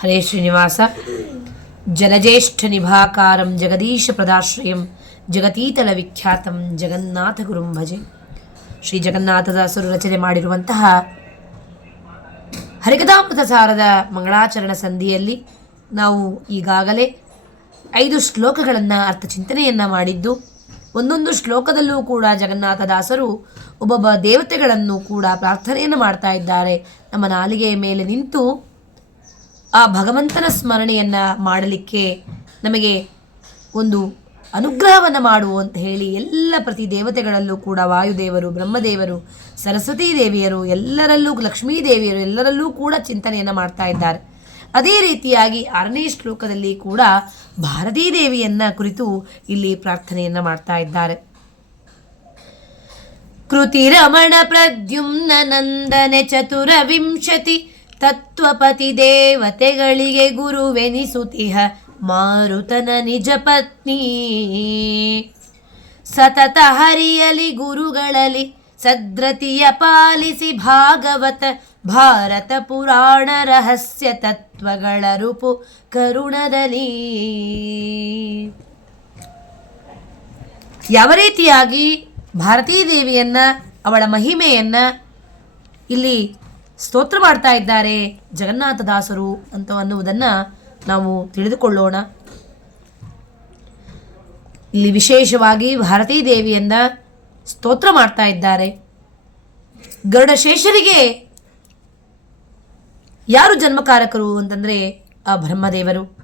ಹರೇ ಶ್ರೀನಿವಾಸ. ಜಲಜ್ಯೇಷ್ಠ ನಿಭಾಕಾರಂ ಜಗದೀಶ ಪ್ರದಾಶ್ರಯಂ ಜಗತೀತಲ ವಿಖ್ಯಾತಂ ಜಗನ್ನಾಥ ಗುರುಂ ಭಜೆ. ಶ್ರೀ ಜಗನ್ನಾಥದಾಸರು ರಚನೆ ಮಾಡಿರುವಂತಹ ಹರಿಕಥಾಮೃತ ಸಾರದ ಮಂಗಳಾಚರಣ ಸಂಧಿಯಲ್ಲಿ ನಾವು ಈಗಾಗಲೇ ಐದು ಶ್ಲೋಕಗಳನ್ನು ಅರ್ಥಚಿಂತನೆಯನ್ನು ಮಾಡಿದ್ದು, ಒಂದೊಂದು ಶ್ಲೋಕದಲ್ಲೂ ಕೂಡ ಜಗನ್ನಾಥದಾಸರು ಒಬ್ಬೊಬ್ಬ ದೇವತೆಗಳನ್ನು ಕೂಡ ಪ್ರಾರ್ಥನೆಯನ್ನು ಮಾಡ್ತಾ ಇದ್ದಾರೆ. ನಮ್ಮ ನಾಲಿಗೆಯ ಮೇಲೆ ನಿಂತು ಆ ಭಗವಂತನ ಸ್ಮರಣೆಯನ್ನು ಮಾಡಲಿಕ್ಕೆ ನಮಗೆ ಒಂದು ಅನುಗ್ರಹವನ್ನು ಮಾಡು ಅಂತ ಹೇಳಿ ಎಲ್ಲ ಪ್ರತಿ ದೇವತೆಗಳಲ್ಲೂ ಕೂಡ ವಾಯುದೇವರು, ಬ್ರಹ್ಮದೇವರು, ಸರಸ್ವತೀ ದೇವಿಯರು, ಎಲ್ಲರಲ್ಲೂ ಲಕ್ಷ್ಮೀ ದೇವಿಯರು, ಎಲ್ಲರಲ್ಲೂ ಕೂಡ ಚಿಂತನೆಯನ್ನು ಮಾಡ್ತಾ ಇದ್ದಾರೆ. ಅದೇ ರೀತಿಯಾಗಿ ಆರನೇ ಶ್ಲೋಕದಲ್ಲಿ ಕೂಡ ಭಾರತೀ ದೇವಿಯನ್ನ ಕುರಿತು ಇಲ್ಲಿ ಪ್ರಾರ್ಥನೆಯನ್ನ ಮಾಡ್ತಾ ಇದ್ದಾರೆ. ಕೃತಿರಮಣ ಪ್ರದ್ಯುಮ್ನ ನಂದನೆ ಚತುರ ವಿಂಶತಿ ತತ್ವಪತಿ ದೇವತೆಗಳಿಗೆ ಗುರುವೆನಿಸುತಿಹ ಮಾರುತನ ನಿಜ ಪತ್ನಿ. ಸತತ ಹರಿಯಲಿ ಗುರುಗಳಲ್ಲಿ, ಸದ್ರತಿಯ ಪಾಲಿಸಿ ಭಾಗವತ, ಭಾರತ ಪುರಾಣ ರಹಸ್ಯ ತತ್ವಗಳ ರೂಪು ಕರುಣದಲ್ಲಿ. ಯಾವ ರೀತಿಯಾಗಿ ಭಾರತೀ ದೇವಿಯನ್ನ, ಅವಳ ಮಹಿಮೆಯನ್ನ ಇಲ್ಲಿ ಸ್ತೋತ್ರ ಮಾಡ್ತಾ ಇದ್ದಾರೆ ಜಗನ್ನಾಥದಾಸರು ಅಂತ ಅನ್ನುವುದನ್ನು ನಾವು ತಿಳಿದುಕೊಳ್ಳೋಣ. ಇಲ್ಲಿ ವಿಶೇಷವಾಗಿ ಭಾರತೀ ದೇವಿಯನ್ನ ಸ್ತೋತ್ರ ಮಾಡ್ತಾ ಇದ್ದಾರೆ. ಗರುಡಶೇಷರಿಗೆ ಯಾರು ಜನ್ಮಕಾರಕರು ಅಂತಂದರೆ ಆ ಬ್ರಹ್ಮದೇವರು.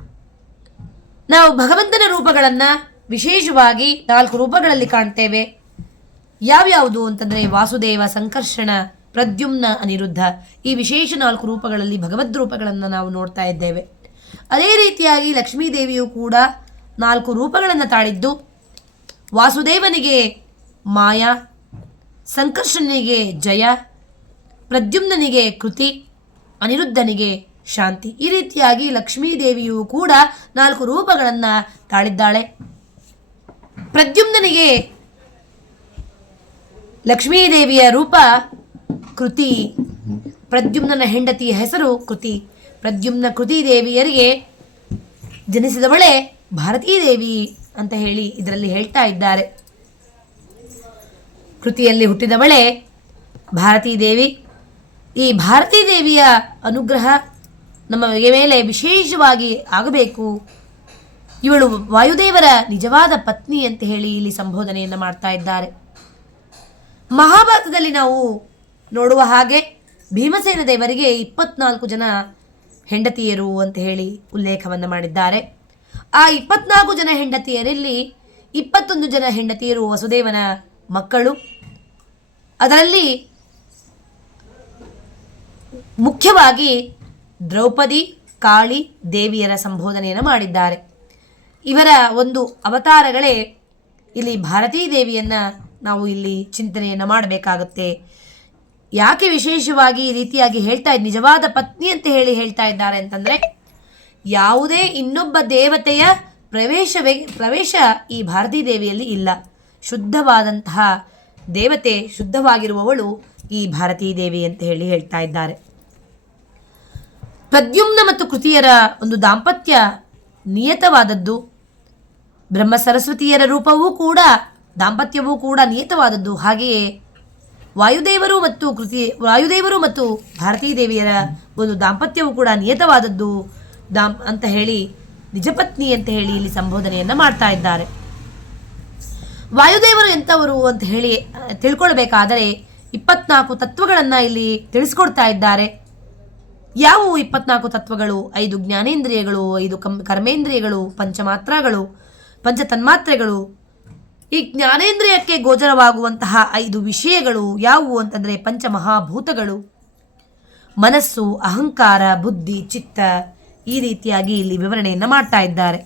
ನಾವು ಭಗವಂತನ ರೂಪಗಳನ್ನು ವಿಶೇಷವಾಗಿ ನಾಲ್ಕು ರೂಪಗಳಲ್ಲಿ ಕಾಣ್ತೇವೆ. ಯಾವ್ಯಾವುದು ಅಂತಂದರೆ ವಾಸುದೇವ, ಸಂಕರ್ಷಣ ಪ್ರದ್ಯುಮ್ನ ಅನಿರುದ್ಧ. ಈ ವಿಶೇಷ ನಾಲ್ಕು ರೂಪಗಳಲ್ಲಿ ಭಗವದ್ ರೂಪಗಳನ್ನು ನಾವು ನೋಡ್ತಾ ಇದ್ದೇವೆ. ಅದೇ ರೀತಿಯಾಗಿ ಲಕ್ಷ್ಮೀದೇವಿಯು ಕೂಡ ನಾಲ್ಕು ರೂಪಗಳನ್ನು ತಾಳಿದ್ದು. ವಾಸುದೇವನಿಗೆ ಮಾಯಾ ಸಂಕರ್ಷನಿಗೆ ಜಯ, ಪ್ರದ್ಯುಮ್ನನಿಗೆ ಕೃತಿ, ಅನಿರುದ್ಧನಿಗೆ ಶಾಂತಿ. ಈ ರೀತಿಯಾಗಿ ಲಕ್ಷ್ಮೀದೇವಿಯು ಕೂಡ ನಾಲ್ಕು ರೂಪಗಳನ್ನು ತಾಳಿದ್ದಾಳೆ. ಪ್ರದ್ಯುಮ್ನನಿಗೆ ಲಕ್ಷ್ಮೀದೇವಿಯ ರೂಪ ಕೃತಿ ಪ್ರದ್ಯುಮ್ನನ ಹೆಂಡತಿಯ ಹೆಸರು ಕೃತಿ. ಪ್ರದ್ಯುಮ್ನ ಕೃತಿ ದೇವಿಯರಿಗೆ ಜನಿಸಿದವಳೆ ಭಾರತೀ ದೇವಿ ಅಂತ ಹೇಳಿ ಇದರಲ್ಲಿ ಹೇಳ್ತಾ ಇದ್ದಾರೆ. ಕೃತಿಯಲ್ಲಿ ಹುಟ್ಟಿದವಳೆ ಭಾರತೀ ದೇವಿ. ಈ ಭಾರತೀ ದೇವಿಯ ಅನುಗ್ರಹ ನಮ್ಮ ಮೇಲೆ ವಿಶೇಷವಾಗಿ ಆಗಬೇಕು. ಇವಳು ವಾಯುದೇವರ ನಿಜವಾದ ಪತ್ನಿ ಅಂತ ಹೇಳಿ ಇಲ್ಲಿ ಸಂಬೋಧನೆಯನ್ನು ಮಾಡ್ತಾ ಇದ್ದಾರೆ. ಮಹಾಭಾರತದಲ್ಲಿ ನಾವು ನೋಡುವ ಹಾಗೆ ಭೀಮಸೇನ ದೇವರಿಗೆ ಇಪ್ಪತ್ನಾಲ್ಕು ಜನ ಹೆಂಡತಿಯರು ಅಂತ ಹೇಳಿ ಉಲ್ಲೇಖವನ್ನು ಮಾಡಿದ್ದಾರೆ. ಆ ಇಪ್ಪತ್ನಾಲ್ಕು ಜನ ಹೆಂಡತಿಯರಲ್ಲಿ ಇಪ್ಪತ್ತೊಂದು ಜನ ಹೆಂಡತಿಯರು ವಸುದೇವನ ಮಕ್ಕಳು. ಅದರಲ್ಲಿ ಮುಖ್ಯವಾಗಿ ದ್ರೌಪದಿ, ಕಾಳಿ, ದೇವಿಯರ ಸಂಬೋಧನೆಯನ್ನು ಮಾಡಿದ್ದಾರೆ. ಇವರ ಒಂದು ಅವತಾರಗಳೇ ಇಲ್ಲಿ ಭಾರತೀ ದೇವಿಯನ್ನು ನಾವು ಇಲ್ಲಿ ಚಿಂತನೆಯನ್ನು ಮಾಡಬೇಕಾಗುತ್ತೆ. ಯಾಕೆ ವಿಶೇಷವಾಗಿ ಈ ರೀತಿಯಾಗಿ ಹೇಳ್ತಾ ಇದ್ದ ನಿಜವಾದ ಪತ್ನಿ ಅಂತ ಹೇಳಿ ಹೇಳ್ತಾ ಇದ್ದಾರೆ ಅಂತಂದರೆ, ಯಾವುದೇ ಇನ್ನೊಬ್ಬ ದೇವತೆಯ ಪ್ರವೇಶವೇ ಪ್ರವೇಶ ಈ ಭಾರತೀ ದೇವಿಯಲ್ಲಿ ಇಲ್ಲ. ಶುದ್ಧವಾದಂತಹ ದೇವತೆ ಶುದ್ಧವಾಗಿರುವವಳು ಈ ಭಾರತೀ ದೇವಿ ಅಂತ ಹೇಳಿ ಹೇಳ್ತಾ ಇದ್ದಾರೆ. ಪ್ರದ್ಯುಮ್ನ ಮತ್ತು ಕೃತಿಯರ ಒಂದು ದಾಂಪತ್ಯ ನಿಯತವಾದದ್ದು. ಬ್ರಹ್ಮ ಸರಸ್ವತಿಯರ ರೂಪವೂ ಕೂಡ, ದಾಂಪತ್ಯವೂ ಕೂಡ ನಿಯತವಾದದ್ದು. ಹಾಗೆಯೇ ವಾಯುದೇವರು ಮತ್ತು ಕೃತಿ, ವಾಯುದೇವರು ಮತ್ತು ಭಾರತೀ ದೇವಿಯರ ಒಂದು ದಾಂಪತ್ಯವು ಕೂಡ ನಿಯತವಾದದ್ದು. ದಾಂ, ಅಂತ ಹೇಳಿ, ನಿಜಪತ್ನಿ ಅಂತ ಹೇಳಿ ಇಲ್ಲಿ ಸಂಬೋಧನೆಯನ್ನು ಮಾಡ್ತಾ ಇದ್ದಾರೆ. ವಾಯುದೇವರು ಎಂಥವರು ಅಂತ ಹೇಳಿ, ತಿಳ್ಕೊಳ್ಬೇಕಾದರೆ ಇಪ್ಪತ್ನಾಲ್ಕು ತತ್ವಗಳನ್ನು ಇಲ್ಲಿ ತಿಳಿಸ್ಕೊಡ್ತಾ ಇದ್ದಾರೆ. ಯಾವುವು ಇಪ್ಪತ್ನಾಲ್ಕು ತತ್ವಗಳು? ಐದು ಜ್ಞಾನೇಂದ್ರಿಯಗಳು, ಐದು ಕಂ ಕರ್ಮೇಂದ್ರಿಯಗಳು, ಪಂಚಮಾತ್ರಗಳು ಪಂಚ ತನ್ಮಾತ್ರೆಗಳು ಈ ಜ್ಞಾನೇಂದ್ರಿಯಕ್ಕೆ ಗೋಚರವಾಗುವಂತಹ ಐದು ವಿಷಯಗಳು ಯಾವುವು ಅಂತಂದರೆ ಪಂಚಮಹಾಭೂತಗಳು. ಮನಸ್ಸು, ಅಹಂಕಾರ, ಬುದ್ಧಿ, ಚಿತ್ತ ಈ ರೀತಿಯಾಗಿ ಇಲ್ಲಿ ವಿವರಣೆಯನ್ನು ಮಾಡ್ತಾ ಇದ್ದಾರೆ.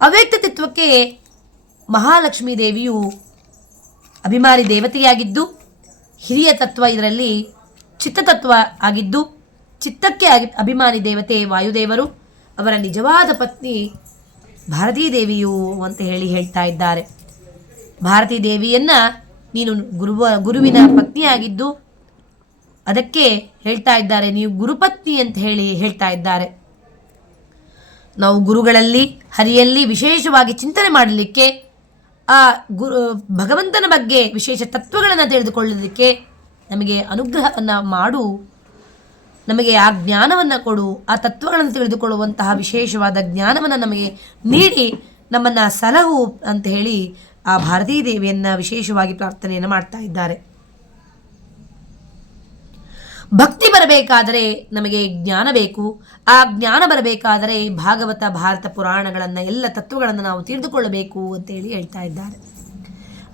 ಅವ್ಯಕ್ತ ತತ್ವಕ್ಕೆ ಮಹಾಲಕ್ಷ್ಮೀ ದೇವಿಯು ಅಭಿಮಾನಿ ದೇವತೆಯಾಗಿದ್ದು, ಹಿರಿಯ ತತ್ವ ಇದರಲ್ಲಿ ಚಿತ್ತತತ್ವ ಆಗಿದ್ದು, ಚಿತ್ತಕ್ಕೆ ಆಗಿ ಅಭಿಮಾನಿ ದೇವತೆ ವಾಯುದೇವರು, ಅವರ ನಿಜವಾದ ಪತ್ನಿ ಭಾರತೀ ದೇವಿಯು ಅಂತ ಹೇಳಿ ಹೇಳ್ತಾ ಇದ್ದಾರೆ. ಭಾರತೀ ದೇವಿಯನ್ನ ನೀನು ಗುರುವ, ಗುರುವಿನ ಪತ್ನಿಯಾಗಿದ್ದು ಅದಕ್ಕೆ ಹೇಳ್ತಾ ಇದ್ದಾರೆ. ನೀವು ಗುರುಪತ್ನಿ ಅಂತ ಹೇಳಿ ಹೇಳ್ತಾ ಇದ್ದಾರೆ. ನಾವು ಗುರುಗಳಲ್ಲಿ, ಹರಿಯಲ್ಲಿ ವಿಶೇಷವಾಗಿ ಚಿಂತನೆ ಮಾಡಲಿಕ್ಕೆ, ಆ ಗುರು ಭಗವಂತನ ಬಗ್ಗೆ ವಿಶೇಷ ತತ್ವಗಳನ್ನು ತಿಳಿದುಕೊಳ್ಳೋದಕ್ಕೆ ನಮಗೆ ಅನುಗ್ರಹವನ್ನು ಮಾಡು, ನಮಗೆ ಆ ಜ್ಞಾನವನ್ನು ಕೊಡು, ಆ ತತ್ವಗಳನ್ನು ತಿಳಿದುಕೊಳ್ಳುವಂತಹ ವಿಶೇಷವಾದ ಜ್ಞಾನವನ್ನು ನಮಗೆ ನೀಡಿ ನಮ್ಮನ್ನು ಸಲಹು ಅಂತ ಹೇಳಿ ಆ ಭಾರತೀ ದೇವಿಯನ್ನು ವಿಶೇಷವಾಗಿ ಪ್ರಾರ್ಥನೆಯನ್ನು ಮಾಡ್ತಾ ಇದ್ದಾರೆ. ಭಕ್ತಿ ಬರಬೇಕಾದರೆ ನಮಗೆ ಜ್ಞಾನ ಬೇಕು. ಆ ಜ್ಞಾನ ಬರಬೇಕಾದರೆ ಭಾಗವತ, ಭಾರತ ಪುರಾಣಗಳನ್ನು, ಎಲ್ಲ ತತ್ವಗಳನ್ನು ನಾವು ತಿಳಿದುಕೊಳ್ಳಬೇಕು ಅಂತೇಳಿ ಹೇಳ್ತಾ ಇದ್ದಾರೆ.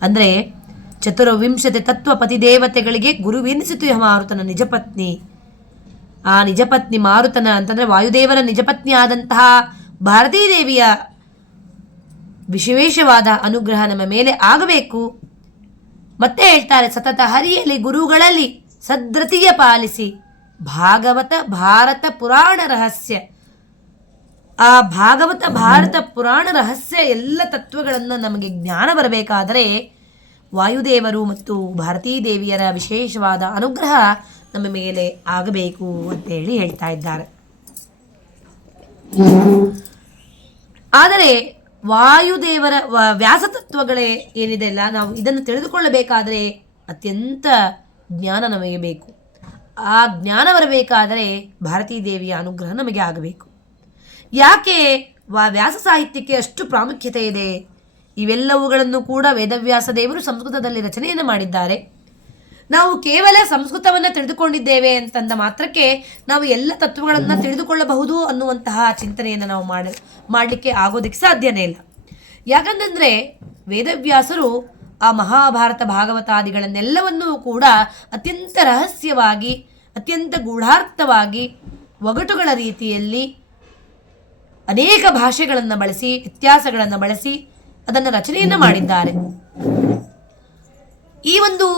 ಅಂದರೆ ಚತುರ್ವಿಂಶತಿ ತತ್ವ ಪತಿದೇವತೆಗಳಿಗೆ ಗುರುವೆನಿಸಿತು ಮಾರುತನ ನಿಜಪತ್ನಿ ಆ ನಿಜಪತ್ನಿ ಮಾರುತನ ಅಂತಂದರೆ ವಾಯುದೇವನ ನಿಜಪತ್ನಿ ಆದಂತಹ ಭಾರತೀ ದೇವಿಯ ವಿಶೇಷವಾದ ಅನುಗ್ರಹ ನಮ್ಮ ಮೇಲೆ ಆಗಬೇಕು. ಮತ್ತೆ ಹೇಳ್ತಾರೆ, ಸತತ ಹರಿಯಲಿ ಗುರುಗಳಲ್ಲಿ ಸದೃತಿಯ ಪಾಲಿಸಿ. ಭಾಗವತ ಭಾರತ ಪುರಾಣ ರಹಸ್ಯ. ಆ ಭಾಗವತ ಭಾರತ ಪುರಾಣ ರಹಸ್ಯ ಎಲ್ಲ ತತ್ವಗಳನ್ನು ನಮಗೆ ಜ್ಞಾನ ಬರಬೇಕಾದರೆ ವಾಯುದೇವರು ಮತ್ತು ಭಾರತೀ ದೇವಿಯರ ವಿಶೇಷವಾದ ಅನುಗ್ರಹ ನಮ್ಮ ಮೇಲೆ ಆಗಬೇಕು ಅಂತೇಳಿ ಹೇಳ್ತಾ ಇದ್ದಾರೆ. ಆದರೆ ವಾಯುದೇವರ ವ್ಯಾಸತತ್ವಗಳೇ ಏನಿದೆ ಅಲ್ಲ, ನಾವು ಇದನ್ನು ತಿಳಿದುಕೊಳ್ಳಬೇಕಾದರೆ ಅತ್ಯಂತ ಜ್ಞಾನ ನಮಗೆ ಬೇಕು. ಆ ಜ್ಞಾನ ಬರಬೇಕಾದರೆ ಭಾರತೀ ದೇವಿಯ ಅನುಗ್ರಹ ನಮಗೆ ಆಗಬೇಕು. ಯಾಕೆ ವಾ, ವ್ಯಾಸ ಸಾಹಿತ್ಯಕ್ಕೆ ಅಷ್ಟು ಪ್ರಾಮುಖ್ಯತೆ ಇದೆ? ಇವೆಲ್ಲವುಗಳನ್ನು ಕೂಡ ವೇದವ್ಯಾಸ ದೇವರು ಸಂಸ್ಕೃತದಲ್ಲಿ ರಚನೆಯನ್ನು ಮಾಡಿದ್ದಾರೆ. ನಾವು ಕೇವಲ ಸಂಸ್ಕೃತವನ್ನು ತಿಳಿದುಕೊಂಡಿದ್ದೇವೆ ಅಂತಂದ ಮಾತ್ರಕ್ಕೆ ನಾವು ಎಲ್ಲ ತತ್ವಗಳನ್ನು ತಿಳಿದುಕೊಳ್ಳಬಹುದು ಅನ್ನುವಂತಹ ಚಿಂತನೆಯನ್ನು ನಾವು ಮಾಡ, ಮಾಡಲಿಕ್ಕೆ ಆಗೋದಕ್ಕೆ ಸಾಧ್ಯನೇ ಇಲ್ಲ. ಯಾಕಂತಂದರೆ ವೇದವ್ಯಾಸರು ಆ ಮಹಾಭಾರತ ಭಾಗವತಾದಿಗಳನ್ನೆಲ್ಲವನ್ನೂ ಕೂಡ ಅತ್ಯಂತ ರಹಸ್ಯವಾಗಿ, ಅತ್ಯಂತ ಗೂಢಾರ್ಥವಾಗಿ, ಒಗಟುಗಳ ರೀತಿಯಲ್ಲಿ ಅನೇಕ ಭಾಷೆಗಳನ್ನು ಬಳಸಿ, ವ್ಯತ್ಯಾಸಗಳನ್ನು ಬಳಸಿ ಅದನ್ನು ರಚನೆಯನ್ನು ಮಾಡಿದ್ದಾರೆ. ಈ ಒಂದು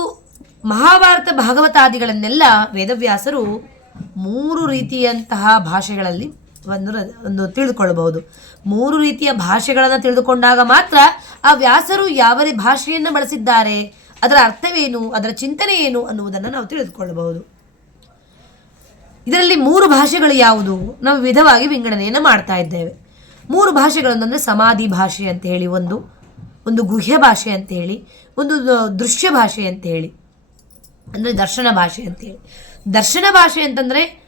ಮಹಾಭಾರತ ಭಾಗವತಾದಿಗಳನ್ನೆಲ್ಲ ವೇದವ್ಯಾಸರು ಮೂರು ರೀತಿಯಂತಹ ಭಾಷೆಗಳಲ್ಲಿ ಒಂದು ಒಂದು ತಿಳಿದುಕೊಳ್ಳಬಹುದು. ಮೂರು ರೀತಿಯ ಭಾಷೆಗಳನ್ನು ತಿಳಿದುಕೊಂಡಾಗ ಮಾತ್ರ ಆ ವ್ಯಾಸರು ಯಾವ ಭಾಷೆಯನ್ನು ಬಳಸಿದ್ದಾರೆ, ಅದರ ಅರ್ಥವೇನು, ಅದರ ಚಿಂತನೆ ಏನು ಅನ್ನುವುದನ್ನು ನಾವು ತಿಳಿದುಕೊಳ್ಳಬಹುದು. ಇದರಲ್ಲಿ ಮೂರು ಭಾಷೆಗಳು ಯಾವುದು? ನಾವು ವಿಧವಾಗಿ ವಿಂಗಡಣೆಯನ್ನು ಮಾಡ್ತಾ ಇದ್ದೇವೆ. ಮೂರು ಭಾಷೆಗಳು ಅಂತಂದರೆ ಸಮಾಧಿ ಭಾಷೆ ಅಂತ ಹೇಳಿ ಒಂದು ಒಂದು ಗುಹ್ಯ ಭಾಷೆ ಅಂತ ಹೇಳಿ, ಒಂದು ದೃಶ್ಯ ಭಾಷೆ ಅಂತ ಹೇಳಿ. ಅಂದರೆ ದರ್ಶನ ಭಾಷೆ ಅಂತೇಳಿ. ದರ್ಶನ ಭಾಷೆ ಅಂತಂದರೆ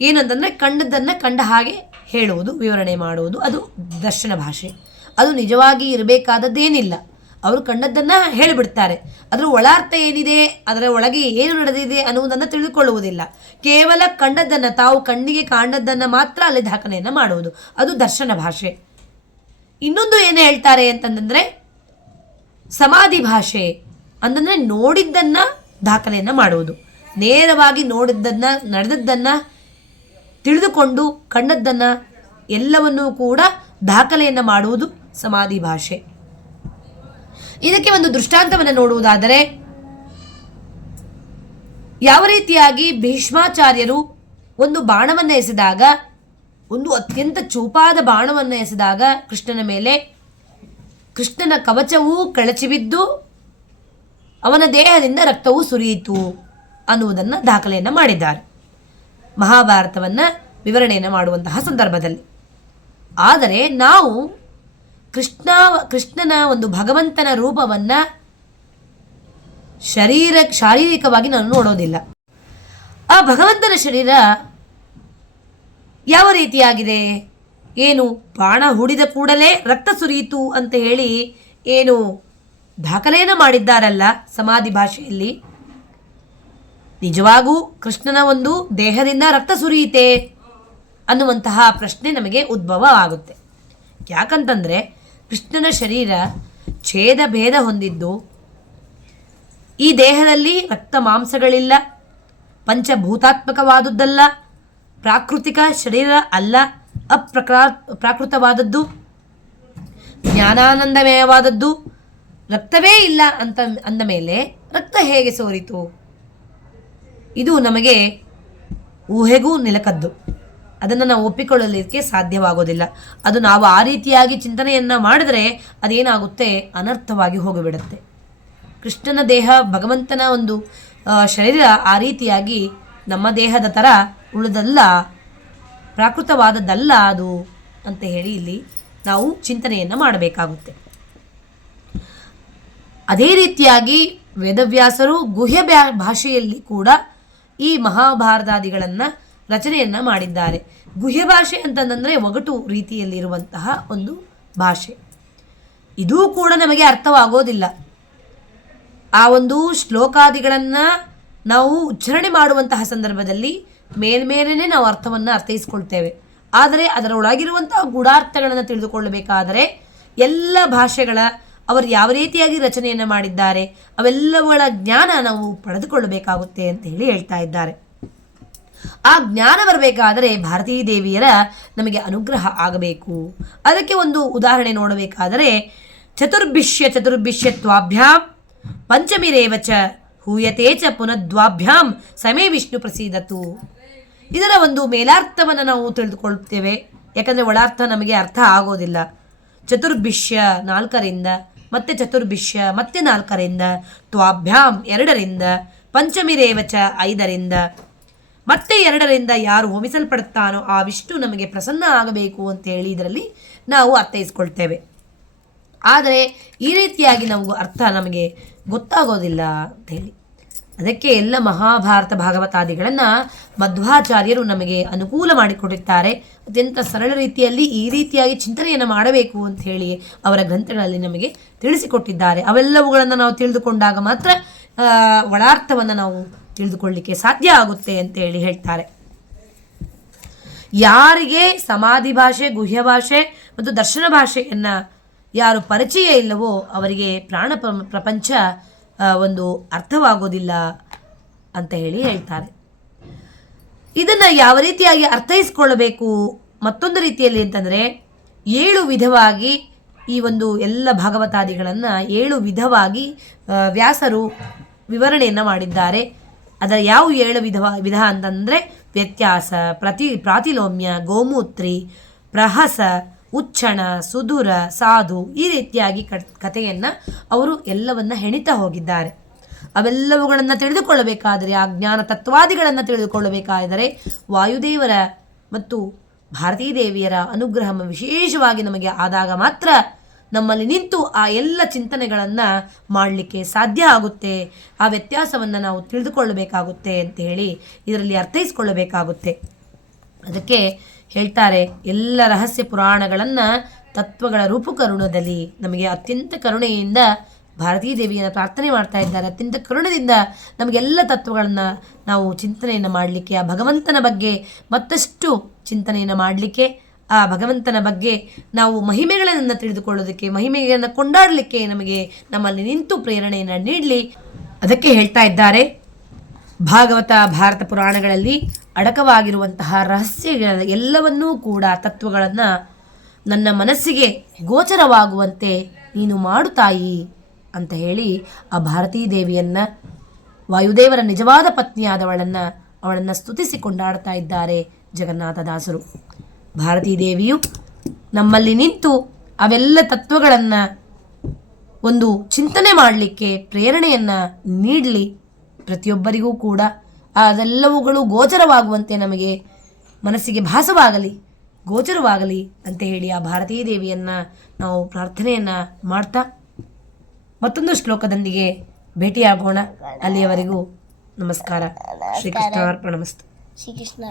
ಏನಂತಂದರೆ ಕಂಡದ್ದನ್ನು ಕಂಡ ಹಾಗೆ ಹೇಳುವುದು, ವಿವರಣೆ ಮಾಡುವುದು, ಅದು ದರ್ಶನ ಭಾಷೆ. ಅದು ನಿಜವಾಗಿ ಇರಬೇಕಾದದ್ದೇನಿಲ್ಲ. ಅವರು ಕಂಡದ್ದನ್ನು ಹೇಳಿಬಿಡ್ತಾರೆ. ಅದರ ಒಳಾರ್ಥ ಏನಿದೆ, ಅದರ ಒಳಗೆ ಏನು ನಡೆದಿದೆ ಅನ್ನುವುದನ್ನು ತಿಳಿದುಕೊಳ್ಳುವುದಿಲ್ಲ ಕೇವಲ ಕಂಡದ್ದನ್ನು, ತಾವು ಕಣ್ಣಿಗೆ ಕಾಣದ್ದನ್ನು ಮಾತ್ರ ಅಲ್ಲಿ ದಾಖಲೆಯನ್ನು ಮಾಡುವುದು. ಅದು ದರ್ಶನ ಭಾಷೆ. ಇನ್ನೊಂದು ಏನು ಹೇಳ್ತಾರೆ ಅಂತಂದರೆ, ಸಮಾಧಿ ಭಾಷೆ. ಅಂತಂದರೆ ನೋಡಿದ್ದನ್ನು ದಾಖಲೆಯನ್ನು ಮಾಡುವುದು. ನೇರವಾಗಿ ನೋಡಿದ್ದನ್ನು, ನಡೆದದ್ದನ್ನು, ತಿಳಿದುಕೊಂಡು ಕಂಡದ್ದನ್ನು ಎಲ್ಲವನ್ನೂ ಕೂಡ ದಾಖಲೆಯನ್ನು ಮಾಡುವುದು ಸಮಾಧಿ ಭಾಷೆ. ಇದಕ್ಕೆ ಒಂದು ದೃಷ್ಟಾಂತವನ್ನು ನೋಡುವುದಾದರೆ, ಯಾವ ರೀತಿಯಾಗಿ ಭೀಷ್ಮಾಚಾರ್ಯರು ಒಂದು ಬಾಣವನ್ನು ಎಸೆದಾಗ, ಒಂದು ಅತ್ಯಂತ ಚೂಪಾದ ಬಾಣವನ್ನು ಎಸೆದಾಗ ಕೃಷ್ಣನ ಮೇಲೆ ಕೃಷ್ಣನ ಕವಚವೂ ಕಳಚಿ ಬಿದ್ದು ಅವನ ದೇಹದಿಂದ ರಕ್ತವು ಸುರಿಯಿತು ಅನ್ನುವುದನ್ನು ದಾಖಲೆಯನ್ನು ಮಾಡಿದ್ದಾರೆ. ಮಹಾಭಾರತವನ್ನು ವಿವರಣೆಯನ್ನು ಮಾಡುವಂತಹ ಸಂದರ್ಭದಲ್ಲಿ. ಆದರೆ ನಾವು ಕೃಷ್ಣ, ಕೃಷ್ಣನ ಒಂದು ಭಗವಂತನ ರೂಪವನ್ನು ಶರೀರ, ಶಾರೀರಿಕವಾಗಿ ನಾನು ನೋಡೋದಿಲ್ಲ. ಆ ಭಗವಂತನ ಶರೀರ ಯಾವ ರೀತಿಯಾಗಿದೆ? ಏನು, ಬಾಣ ಹೂಡಿದ ಕೂಡಲೇ ರಕ್ತ ಸುರಿಯಿತು ಅಂತ ಹೇಳಿ ಏನು ದಾಖಲೆಯನ್ನು ಮಾಡಿದ್ದಾರಲ್ಲ ಸಮಾಧಿ ಭಾಷೆಯಲ್ಲಿ? ನಿಜವಾಗೂ ಕೃಷ್ಣನ ಒಂದು ದೇಹದಿಂದ ರಕ್ತ ಸುರಿಯಿತೆ? ಅನ್ನುವಂತಹ ಪ್ರಶ್ನೆ ನಮಗೆ ಉದ್ಭವ ಆಗುತ್ತೆ. ಯಾಕಂತಂದರೆ ಕೃಷ್ಣನ ಶರೀರ ಛೇದ ಭೇದ ಹೊಂದಿದ್ದು, ಈ ದೇಹದಲ್ಲಿ ರಕ್ತ ಮಾಂಸಗಳಿಲ್ಲ, ಪಂಚಭೂತಾತ್ಮಕವಾದದ್ದಲ್ಲ, ಪ್ರಾಕೃತಿಕ ಶರೀರ ಅಲ್ಲ ಅಪ್ರಕೃತವಾದದ್ದು ಪ್ರಾಕೃತವಾದದ್ದು, ಜ್ಞಾನಾನಂದಮಯವಾದದ್ದು ರಕ್ತವೇ ಇಲ್ಲ ಅಂತ ಅಂದ ಮೇಲೆ ರಕ್ತ ಹೇಗೆ ಸೋರಿತು? ಇದು ನಮಗೆ ಊಹೆಗೂ ನಿಲಕದ್ದು. ಅದನ್ನು ನಾವು ಒಪ್ಪಿಕೊಳ್ಳಲಿಕ್ಕೆ ಸಾಧ್ಯವಾಗೋದಿಲ್ಲ. ಅದು ನಾವು ಆ ರೀತಿಯಾಗಿ ಚಿಂತನೆಯನ್ನು ಮಾಡಿದರೆ ಅದೇನಾಗುತ್ತೆ? ಅನರ್ಥವಾಗಿ ಹೋಗಿಬಿಡುತ್ತೆ. ಕೃಷ್ಣನ ದೇಹ, ಭಗವಂತನ ಒಂದು ಶರೀರ ಆ ರೀತಿಯಾಗಿ ನಮ್ಮ ದೇಹದ ಥರ ಉಳಿದಲ್ಲ, ಪ್ರಾಕೃತವಾದದ್ದಲ್ಲ ಅದು ಅಂತ ಹೇಳಿ ಇಲ್ಲಿ ನಾವು ಚಿಂತನೆಯನ್ನು ಮಾಡಬೇಕಾಗುತ್ತೆ. ಅದೇ ರೀತಿಯಾಗಿ ವೇದವ್ಯಾಸರು ಗುಹ್ಯ ಭಾಷೆಯಲ್ಲಿ ಕೂಡ ಈ ಮಹಾಭಾರತಾದಿಗಳನ್ನು ರಚನೆಯನ್ನು ಮಾಡಿದ್ದಾರೆ. ಗುಹ್ಯ ಭಾಷೆ ಅಂತಂದರೆ ಒಗಟು ರೀತಿಯಲ್ಲಿರುವಂತಹ ಒಂದು ಭಾಷೆ. ಇದೂ ಕೂಡ ನಮಗೆ ಅರ್ಥವಾಗೋದಿಲ್ಲ. ಆ ಒಂದು ಶ್ಲೋಕಾದಿಗಳನ್ನು ನಾವು ಉಚ್ಚಾರಣೆ ಮಾಡುವಂತಹ ಸಂದರ್ಭದಲ್ಲಿ ಮೇಲ್ಮೇಲೇ ನಾವು ಅರ್ಥವನ್ನು ಅರ್ಥೈಸ್ಕೊಳ್ತೇವೆ. ಆದರೆ ಅದರ ಒಳಗಿರುವಂತಹ ಗೂಢಾರ್ಥಗಳನ್ನು ತಿಳಿದುಕೊಳ್ಳಬೇಕಾದರೆ ಎಲ್ಲ ಭಾಷೆಗಳ ಅವರು ಯಾವ ರೀತಿಯಾಗಿ ರಚನೆಯನ್ನು ಮಾಡಿದ್ದಾರೆ, ಅವೆಲ್ಲವುಗಳ ಜ್ಞಾನ ನಾವು ಪಡೆದುಕೊಳ್ಳಬೇಕಾಗುತ್ತೆ ಅಂತ ಹೇಳಿ ಹೇಳ್ತಾ ಇದ್ದಾರೆ. ಆ ಜ್ಞಾನ ಬರಬೇಕಾದರೆ ಭಾರತೀ ದೇವಿಯರ ನಮಗೆ ಅನುಗ್ರಹ ಆಗಬೇಕು. ಅದಕ್ಕೆ ಒಂದು ಉದಾಹರಣೆ ನೋಡಬೇಕಾದರೆ, ಚತುರ್ಭಿಷ್ಯ ಚತುರ್ಭಿಷ್ಯತ್ವಾಭ್ಯಾಂ ಪಂಚಮಿ ರೇವಚ ಹೂಯತೆ ಚ ಪುನದ್ವಾಭ್ಯಾಂ ಸಮೇ ವಿಷ್ಣು ಪ್ರಸೀದತು. ಇದರ ಒಂದು ಮೇಲಾರ್ಥವನ್ನು ನಾವು ತಿಳಿದುಕೊಳ್ಳುತ್ತೇವೆ. ಯಾಕಂದರೆ ಒಳಾರ್ಥ ನಮಗೆ ಅರ್ಥ ಆಗೋದಿಲ್ಲ. ಚತುರ್ಭಿಷ್ಯ ನಾಲ್ಕರಿಂದ ಮತ್ತೆ ಚತುರ್ಭಿಷ್ಯ, ಮತ್ತೆ ನಾಲ್ಕರಿಂದ ತ್ವಾಭ್ಯಾಮ್ ಎರಡರಿಂದ ಪಂಚಮಿ ರೇವಚ ಐದರಿಂದ. ಮತ್ತೆ ಎರಡರಿಂದ ಯಾರು ಹೋಮಿಸಲ್ಪಡುತ್ತಾನೋ ಆ ವಿಷ್ಣು ನಮಗೆ ಪ್ರಸನ್ನ ಆಗಬೇಕು ಅಂತ ಹೇಳಿ ಇದರಲ್ಲಿ ನಾವು ಅರ್ಥೈಸ್ಕೊಳ್ತೇವೆ. ಆದರೆ ಈ ರೀತಿಯಾಗಿ ನಮಗೂ ಅರ್ಥ ನಮಗೆ ಗೊತ್ತಾಗೋದಿಲ್ಲ ಅಂತ ಹೇಳಿ. ಅದಕ್ಕೆ ಎಲ್ಲ ಮಹಾಭಾರತ ಭಾಗವತಾದಿಗಳನ್ನು ಮಧ್ವಾಚಾರ್ಯರು ನಮಗೆ ಅನುಕೂಲ ಮಾಡಿಕೊಟ್ಟಿದ್ದಾರೆ ಅತ್ಯಂತ ಸರಳ ರೀತಿಯಲ್ಲಿ ಈ ರೀತಿಯಾಗಿ ಚಿಂತನೆಯನ್ನು ಮಾಡಬೇಕು ಅಂತ ಹೇಳಿ ಅವರ ಗ್ರಂಥಗಳಲ್ಲಿ ನಮಗೆ ತಿಳಿಸಿಕೊಟ್ಟಿದ್ದಾರೆ. ಅವೆಲ್ಲವುಗಳನ್ನು ನಾವು ತಿಳಿದುಕೊಂಡಾಗ ಮಾತ್ರ ಒಳಾರ್ಥವನ್ನು ನಾವು ತಿಳಿದುಕೊಳ್ಳಿಕ್ಕೆ ಸಾಧ್ಯ ಆಗುತ್ತೆ ಅಂತ ಹೇಳಿ ಹೇಳ್ತಾರೆ. ಯಾರಿಗೆ ಸಮಾಧಿ ಭಾಷೆ, ಗುಹ್ಯ ಭಾಷೆ ಮತ್ತು ದರ್ಶನ ಭಾಷೆಯನ್ನು ಯಾರು ಪರಿಚಯ ಇಲ್ಲವೋ ಅವರಿಗೆ ಪ್ರಾಣ ಪ್ರಪಂಚ ಒಂದು ಅರ್ಥವಾಗೋದಿಲ್ಲ ಅಂತ ಹೇಳಿ ಹೇಳ್ತಾರೆ. ಇದನ್ನು ಯಾವ ರೀತಿಯಾಗಿ ಅರ್ಥೈಸ್ಕೊಳ್ಳಬೇಕು? ಮತ್ತೊಂದು ರೀತಿಯಲ್ಲಿ ಅಂತಂದರೆ, ಏಳು ವಿಧವಾಗಿ ಈ ಒಂದು ಎಲ್ಲ ಭಾಗವತಾದಿಗಳನ್ನು ಏಳು ವಿಧವಾಗಿ ವ್ಯಾಸರು ವಿವರಣೆಯನ್ನು ಮಾಡಿದ್ದಾರೆ. ಅದರ ಯಾವ ಏಳು ವಿಧ ವಿಧ ಅಂತಂದರೆ ವ್ಯತ್ಯಾಸ, ಪ್ರತಿ, ಪ್ರಾತಿಲೋಮ್ಯ, ಗೋಮೂತ್ರಿ, ಪ್ರಹಸ ಉಚ್ಚಣ ಸುಧುರ, ಸಾಧು ಈ ರೀತಿಯಾಗಿ ಕಥೆಯನ್ನ ಅವರು ಎಲ್ಲವನ್ನ ಹೆಣಿತಾ ಹೋಗಿದ್ದಾರೆ. ಅವೆಲ್ಲವುಗಳನ್ನು ತಿಳಿದುಕೊಳ್ಳಬೇಕಾದರೆ, ಆ ಜ್ಞಾನ ತತ್ವಾದಿಗಳನ್ನು ತಿಳಿದುಕೊಳ್ಳಬೇಕಾದರೆ ವಾಯುದೇವರ ಮತ್ತು ಭಾರತೀ ದೇವಿಯರ ಅನುಗ್ರಹ ವಿಶೇಷವಾಗಿ ನಮಗೆ ಆದಾಗ ಮಾತ್ರ ನಮ್ಮಲ್ಲಿ ನಿಂತು ಆ ಎಲ್ಲ ಚಿಂತನೆಗಳನ್ನು ಮಾಡಲಿಕ್ಕೆ ಸಾಧ್ಯ ಆಗುತ್ತೆ. ಆ ವ್ಯತ್ಯಾಸವನ್ನು ನಾವು ತಿಳಿದುಕೊಳ್ಳಬೇಕಾಗುತ್ತೆ ಅಂತ ಹೇಳಿ ಇದರಲ್ಲಿ ಅರ್ಥೈಸ್ಕೊಳ್ಳಬೇಕಾಗುತ್ತೆ. ಅದಕ್ಕೆ ಹೇಳ್ತಾರೆ, ಎಲ್ಲ ರಹಸ್ಯ ಪುರಾಣಗಳನ್ನು ತತ್ವಗಳ ರೂಪಕರುಣದಲ್ಲಿ ನಮಗೆ ಅತ್ಯಂತ ಕರುಣೆಯಿಂದ ಭಾರತೀ ದೇವಿಯನ್ನು ಪ್ರಾರ್ಥನೆ ಮಾಡ್ತಾ ಇದ್ದಾರೆ. ಅತ್ಯಂತ ಕರುಣದಿಂದ ನಮಗೆಲ್ಲ ತತ್ವಗಳನ್ನು ನಾವು ಚಿಂತನೆಯನ್ನು ಮಾಡಲಿಕ್ಕೆ, ಆ ಭಗವಂತನ ಬಗ್ಗೆ ಮತ್ತಷ್ಟು ಚಿಂತನೆಯನ್ನು ಮಾಡಲಿಕ್ಕೆ, ಆ ಭಗವಂತನ ಬಗ್ಗೆ ನಾವು ಮಹಿಮೆಗಳನ್ನು ತಿಳಿದುಕೊಳ್ಳೋದಕ್ಕೆ ಮಹಿಮೆಯನ್ನು ಕೊಂಡಾಡಲಿಕ್ಕೆ ನಮಗೆ ನಮ್ಮಲ್ಲಿ ನಿಂತು ಪ್ರೇರಣೆಯನ್ನು ನೀಡಲಿ. ಅದಕ್ಕೆ ಹೇಳ್ತಾ ಇದ್ದಾರೆ, ಭಾಗವತ, ಭಾರತ ಪುರಾಣಗಳಲ್ಲಿ ಅಡಕವಾಗಿರುವಂತಹ ರಹಸ್ಯಗಳ ಎಲ್ಲವನ್ನೂ ಕೂಡ ತತ್ವಗಳನ್ನು ನನ್ನ ಮನಸ್ಸಿಗೆ ಗೋಚರವಾಗುವಂತೆ ನೀನು ಮಾಡು ತಾಯಿ ಅಂತ ಹೇಳಿ ಆ ಭಾರತೀ ದೇವಿಯನ್ನು, ವಾಯುದೇವರ ನಿಜವಾದ ಪತ್ನಿಯಾದವಳನ್ನು ಅವಳನ್ನು ಸ್ತುತಿಸಿ ಕೊಂಡಾಡ್ತಾ ಇದ್ದಾರೆ ಜಗನ್ನಾಥದಾಸರು ಭಾರತೀ ದೇವಿಯು ನಮ್ಮಲ್ಲಿ ನಿಂತು ಅವೆಲ್ಲ ತತ್ವಗಳನ್ನು ಒಂದು ಚಿಂತನೆ ಮಾಡಲಿಕ್ಕೆ ಪ್ರೇರಣೆಯನ್ನು ನೀಡಲಿ ಪ್ರತಿಯೊಬ್ಬರಿಗೂ ಕೂಡ. ಅದೆಲ್ಲವುಗಳು ಗೋಚರವಾಗುವಂತೆ ನಮಗೆ ಮನಸ್ಸಿಗೆ ಭಾಸವಾಗಲಿ, ಗೋಚರವಾಗಲಿ ಅಂತ ಹೇಳಿ ಆ ಭಾರತೀ ದೇವಿಯನ್ನು ನಾವು ಪ್ರಾರ್ಥನೆಯನ್ನು ಮಾಡ್ತಾ ಮತ್ತೊಂದು ಶ್ಲೋಕದೊಂದಿಗೆ ಭೇಟಿಯಾಗೋಣ. ಅಲ್ಲಿಯವರೆಗೂ ನಮಸ್ಕಾರ. ಶ್ರೀಕೃಷ್ಣ ಅರ್ಪಣಮಸ್ತು ಶ್ರೀಕೃಷ್ಣ